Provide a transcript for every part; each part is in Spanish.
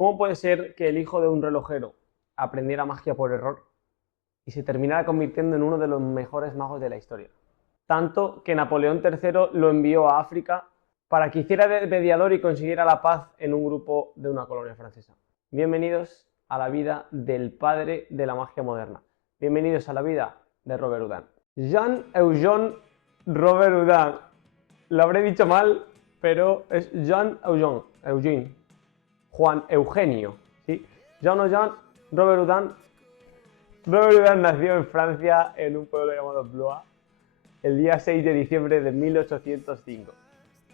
¿Cómo puede ser que el hijo de un relojero aprendiera magia por error y se terminara convirtiendo en uno de los mejores magos de la historia? Tanto que Napoleón III lo envió a África para que hiciera de mediador y consiguiera la paz en un grupo de una colonia francesa. Bienvenidos a la vida del padre de la magia moderna. Bienvenidos a la vida de Robert Houdin. Jean-Eugène Robert Houdin. Lo habré dicho mal, pero es Jean-Eugène. Juan Eugenio. ¿Sí? Jean-Eugène Robert Houdin. Robert Houdin nació en Francia, en un pueblo llamado Blois, el día 6 de diciembre de 1805.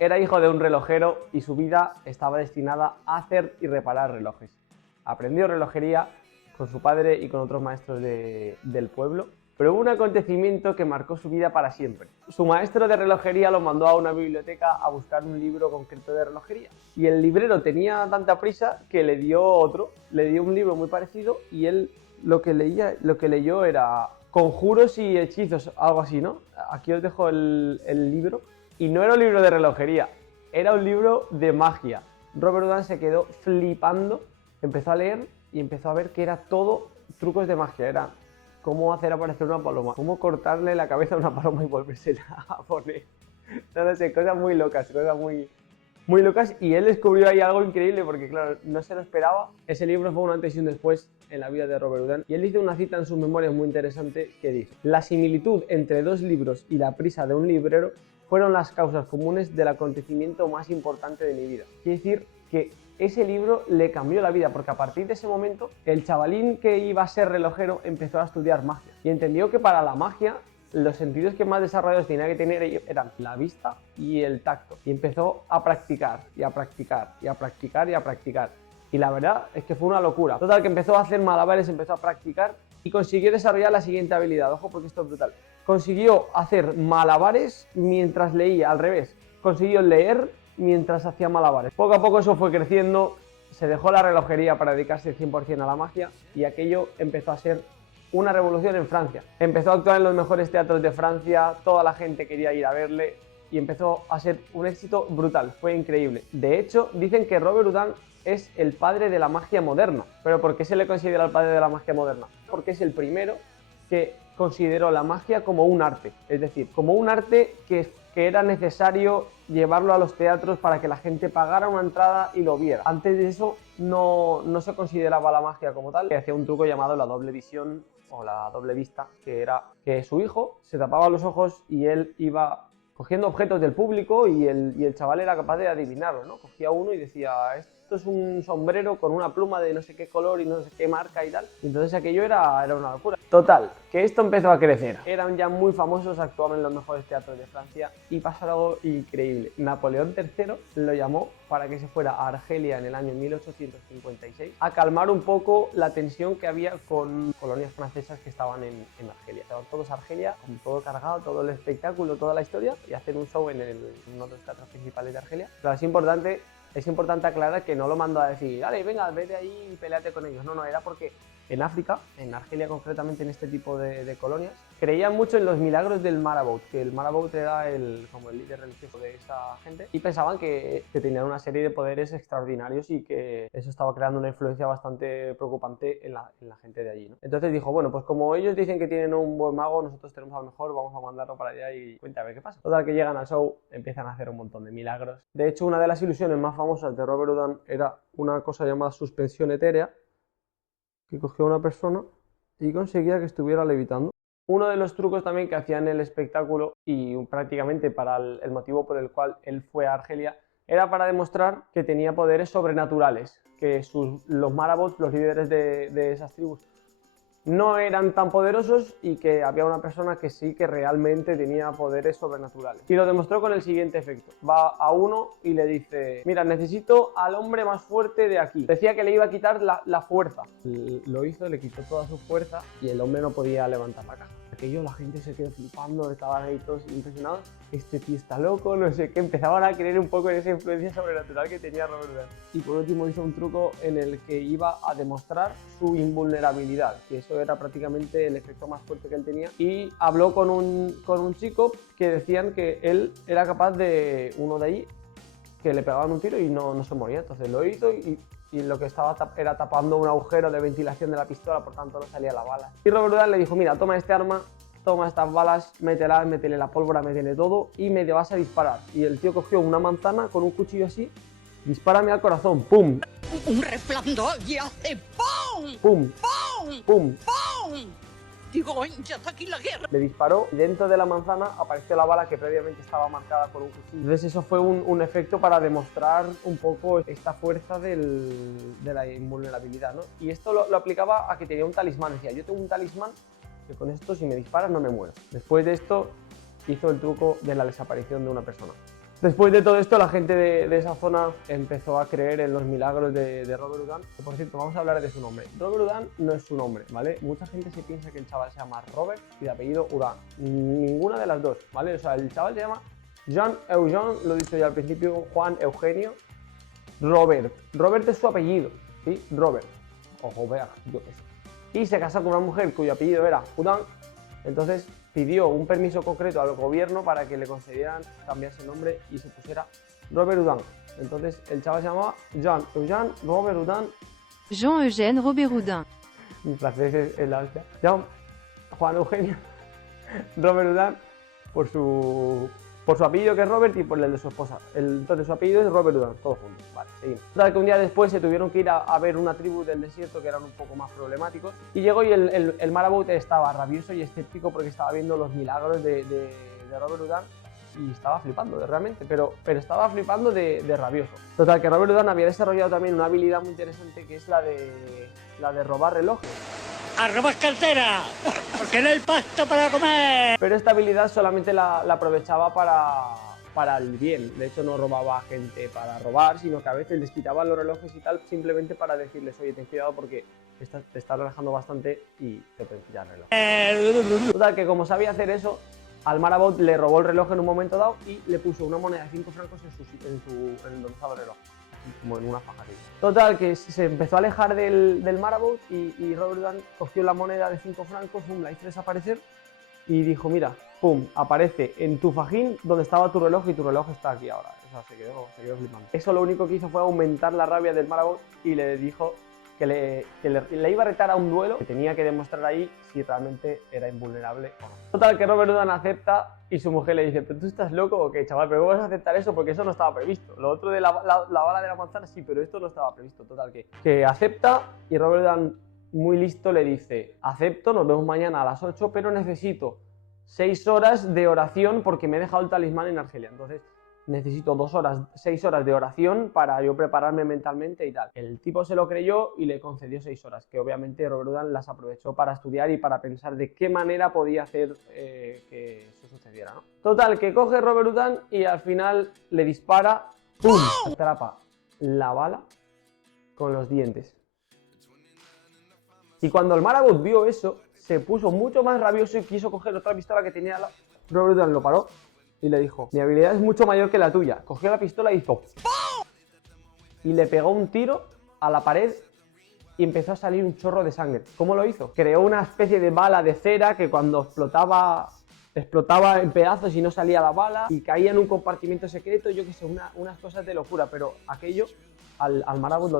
Era hijo de un relojero y su vida estaba destinada a hacer y reparar relojes. Aprendió relojería con su padre y con otros maestros del pueblo, pero hubo un acontecimiento que marcó su vida para siempre. Su maestro de relojería lo mandó a una biblioteca a buscar un libro concreto de relojería. Y el librero tenía tanta prisa que le dio un libro muy parecido y él lo que leyó era conjuros y hechizos, algo así, ¿no? Aquí os dejo el libro. Y no era un libro de relojería, era un libro de magia. Robert Houdin se quedó flipando, empezó a leer y empezó a ver que era todo trucos de magia. Era cómo hacer aparecer una paloma, cómo cortarle la cabeza a una paloma y volvérsela a poner. No sé, cosas muy locas, muy locas, y él descubrió ahí algo increíble porque, claro, no se lo esperaba. Ese libro fue un antes y un después en la vida de Robert Houdin, y él dice una cita en sus memorias muy interesante que dice: la similitud entre dos libros y la prisa de un librero fueron las causas comunes del acontecimiento más importante de mi vida. Quiere decir que ese libro le cambió la vida, porque a partir de ese momento el chavalín que iba a ser relojero empezó a estudiar magia y entendió que para la magia los sentidos que más desarrollados tenía que tener eran la vista y el tacto, y empezó a practicar y a practicar y a practicar y a practicar, y la verdad es que fue una locura. Total, que empezó a hacer malabares, empezó a practicar y consiguió desarrollar la siguiente habilidad. Ojo, porque esto es brutal. Consiguió hacer malabares mientras leía, al revés, consiguió leer mientras hacía malabares. Poco a poco eso fue creciendo, se dejó la relojería para dedicarse 100% a la magia, y aquello empezó a ser una revolución en Francia. Empezó a actuar en los mejores teatros de Francia, toda la gente quería ir a verle y empezó a ser un éxito brutal, fue increíble. De hecho, dicen que Robert Houdin es el padre de la magia moderna. ¿Pero por qué se le considera el padre de la magia moderna? Porque es el primero que consideró la magia como un arte, es decir, como un arte que era necesario llevarlo a los teatros para que la gente pagara una entrada y lo viera. Antes de eso no se consideraba la magia como tal, que hacía un truco llamado la doble visión o la doble vista, que era que su hijo se tapaba los ojos y él iba cogiendo objetos del público y el chaval era capaz de adivinarlo, ¿no? Cogía uno y decía: esto es un sombrero con una pluma de no sé qué color y no sé qué marca y tal. Y entonces aquello era una locura. Total, que esto empezó a crecer. Eran ya muy famosos, actuaban en los mejores teatros de Francia y pasó algo increíble. Napoleón III lo llamó para que se fuera a Argelia en el año 1856 a calmar un poco la tensión que había con colonias francesas que estaban en Argelia. Estaban todos a Argelia, con todo cargado, todo el espectáculo, toda la historia, y hacer un show en uno de los teatros principales de Argelia. Pero es importante aclarar que no lo mandó a decir: dale, venga, vete ahí y peleate con ellos. No, era porque en África, en Argelia concretamente, en este tipo de colonias, creían mucho en los milagros del marabout, que el marabout era como el líder religioso de esa gente, y pensaban que tenían una serie de poderes extraordinarios y que eso estaba creando una influencia bastante preocupante en la gente de allí, ¿no? Entonces dijo: bueno, pues como ellos dicen que tienen un buen mago, nosotros tenemos a lo mejor, vamos a mandarlo para allá y cuenta a ver qué pasa. Total, que llegan al show, empiezan a hacer un montón de milagros. De hecho, una de las ilusiones más famosas de Robert Houdin era una cosa llamada suspensión etérea, que cogía a una persona y conseguía que estuviera levitando. Uno de los trucos también que hacía en el espectáculo, y prácticamente para el motivo por el cual él fue a Argelia, era para demostrar que tenía poderes sobrenaturales, que los marabouts, los líderes de esas tribus, no eran tan poderosos y que había una persona que sí que realmente tenía poderes sobrenaturales. Y lo demostró con el siguiente efecto. Va a uno y le dice: mira, necesito al hombre más fuerte de aquí. Decía que le iba a quitar la fuerza. Lo hizo, le quitó toda su fuerza y el hombre no podía levantar la caja. Aquello, la gente se quedó flipando, estaban ahí todos impresionados. Este tío está loco, no sé qué. Empezaban a creer un poco en esa influencia sobrenatural que tenía Robert Houdin. Y por último hizo un truco en el que iba a demostrar su invulnerabilidad, que eso era prácticamente el efecto más fuerte que él tenía. Y habló con un chico que decían que él era capaz de, uno de allí, que le pegaban un tiro y no se moría. Entonces lo hizo y y lo que estaba era tapando un agujero de ventilación de la pistola, por tanto no salía la bala. Y Robert Houdin le dijo, mira, toma este arma, toma estas balas, mételas, métele la pólvora, métele todo y me vas a disparar. Y el tío cogió una manzana con un cuchillo así, dispárame al corazón, ¡pum! Un resplandor y hace ¡pum! ¡Pum! ¡Pum! ¡Pum! ¡Pum! Digo, ya está aquí la guerra. Le disparó y dentro de la manzana apareció la bala que previamente estaba marcada con un cuchillo. Entonces eso fue un efecto para demostrar un poco esta fuerza de la invulnerabilidad, ¿no? Y esto lo aplicaba a que tenía un talismán. Decía, yo tengo un talismán que con esto si me disparas no me muero. Después de esto hizo el truco de la desaparición de una persona. Después de todo esto, la gente de esa zona empezó a creer en los milagros de Robert Houdin. Por cierto, vamos a hablar de su nombre. Robert Houdin no es su nombre, ¿vale? Mucha gente se piensa que el chaval se llama Robert y de apellido Houdin. Ninguna de las dos, ¿vale? O sea, el chaval se llama Jean Eugène, lo he dicho ya al principio, Juan Eugenio. Robert. Robert es su apellido, ¿sí? Robert. O Robert, yo qué sé. Y se casó con una mujer cuyo apellido era Houdin. Entonces pidió un permiso concreto al gobierno para que le concedieran cambiarse el nombre y se pusiera Robert Houdin. Entonces el chaval se llamaba Jean Eugène Robert Houdin. Jean-Eugène Robert Houdin. Mi francés es la hostia. Juan Eugenio Robert Houdin por su apellido, que es Robert, y por el de su esposa. Entonces su apellido es Robert Houdin, todos juntos. Vale, seguimos. Total, que un día después se tuvieron que ir a ver una tribu del desierto que eran un poco más problemáticos. Y llegó y el marabouto estaba rabioso y escéptico porque estaba viendo los milagros de Robert Houdin y estaba flipando realmente, pero estaba flipando de rabioso. Total, que Robert Houdin había desarrollado también una habilidad muy interesante que es la de robar relojes. ¡A robar cartera! ¡Porque no hay pasta para comer! Pero esta habilidad solamente la aprovechaba para el bien. De hecho, no robaba a gente para robar, sino que a veces les quitaban los relojes y tal, simplemente para decirles, oye, ten cuidado porque te estás relajando bastante y te pueden quitar el reloj. Total, que como sabía hacer eso, al Marabout le robó el reloj en un momento dado y le puso una moneda de 5 francos en donde estaba el reloj, como en una faja así. Total, que se empezó a alejar del Marabout y Robert Houdin cogió la moneda de 5 francos, la hizo desaparecer y dijo, mira, pum, aparece en tu fajín donde estaba tu reloj y tu reloj está aquí ahora. O sea, se quedó flipando. Eso lo único que hizo fue aumentar la rabia del Marabout y le dijo que le iba a retar a un duelo, que tenía que demostrar ahí si realmente era invulnerable o no. Total, que Robert Houdin acepta y su mujer le dice, pero tú estás loco o qué, chaval, pero ¿cómo vas a aceptar eso? Porque eso no estaba previsto. Lo otro de la bala de la manzana sí, pero esto no estaba previsto. Total, que acepta y Robert Houdin, muy listo, le dice, acepto, nos vemos mañana a las 8, pero necesito 6 horas de oración porque me he dejado el talismán en Argelia. Entonces necesito 6 horas de oración para yo prepararme mentalmente y tal. El tipo se lo creyó y le concedió 6 horas, que obviamente Robert Houdin las aprovechó para estudiar y para pensar de qué manera podía hacer que eso sucediera, ¿no? Total, que coge Robert Houdin y al final le dispara, ¡pum!, atrapa la bala con los dientes. Y cuando el Marabout vio eso, se puso mucho más rabioso y quiso coger otra pistola que tenía. Robert Houdin lo paró y le dijo, mi habilidad es mucho mayor que la tuya. Cogió la pistola y hizo y le pegó un tiro a la pared y empezó a salir un chorro de sangre. ¿Cómo lo hizo? Creó una especie de bala de cera que cuando explotaba en pedazos y no salía la bala y caía en un compartimento secreto, yo qué sé, unas cosas de locura, pero aquello al Marabout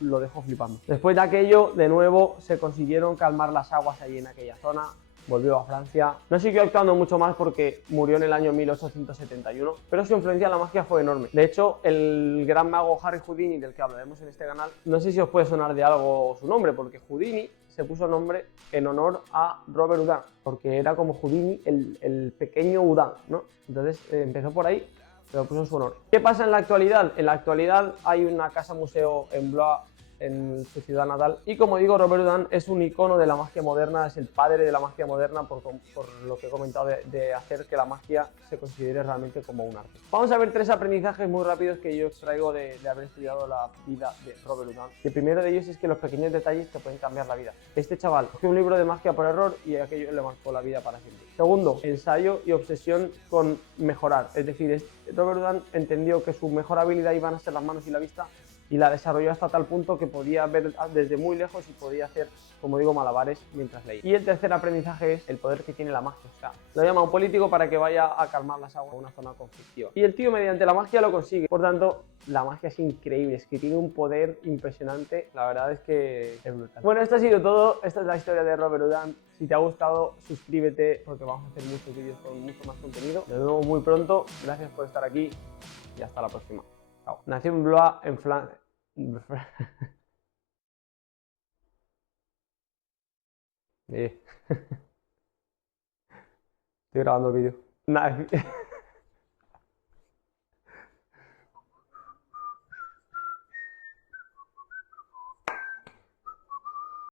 lo dejó flipando. Después de aquello, de nuevo, se consiguieron calmar las aguas allí en aquella zona. Volvió a Francia. No siguió actuando mucho más porque murió en el año 1871, pero su influencia en la magia fue enorme. De hecho, el gran mago Harry Houdini, del que hablaremos en este canal, no sé si os puede sonar de algo su nombre, porque Houdini se puso nombre en honor a Robert Houdin, porque era como Houdini, el pequeño Houdin, ¿no? Entonces empezó por ahí, pero puso en su honor. ¿Qué pasa en la actualidad? En la actualidad hay una casa museo en Blois, en su ciudad natal, y como digo, Robert Houdin es un icono de la magia moderna, es el padre de la magia moderna por lo que he comentado de hacer que la magia se considere realmente como un arte. Vamos a ver 3 aprendizajes muy rápidos que yo extraigo de haber estudiado la vida de Robert Houdin. El primero de ellos es que los pequeños detalles te pueden cambiar la vida. Este chaval cogió un libro de magia por error y aquello le marcó la vida para siempre. Segundo, ensayo y obsesión con mejorar, es decir, Robert Houdin entendió que su mejor habilidad iban a ser las manos y la vista y la desarrolló hasta tal punto que podía ver desde muy lejos y podía hacer, como digo, malabares mientras leía. Y el tercer aprendizaje es el poder que tiene la magia. O sea, lo llama a un político para que vaya a calmar las aguas de una zona conflictiva. Y el tío mediante la magia lo consigue. Por tanto, la magia es increíble, es que tiene un poder impresionante. La verdad es que es brutal. Bueno, esto ha sido todo. Esta es la historia de Robert Houdin. Si te ha gustado, suscríbete porque vamos a hacer muchos vídeos con mucho más contenido. Nos vemos muy pronto. Gracias por estar aquí y hasta la próxima. Chao. Nació en Blois, en Flandes. Estoy grabando el vídeo.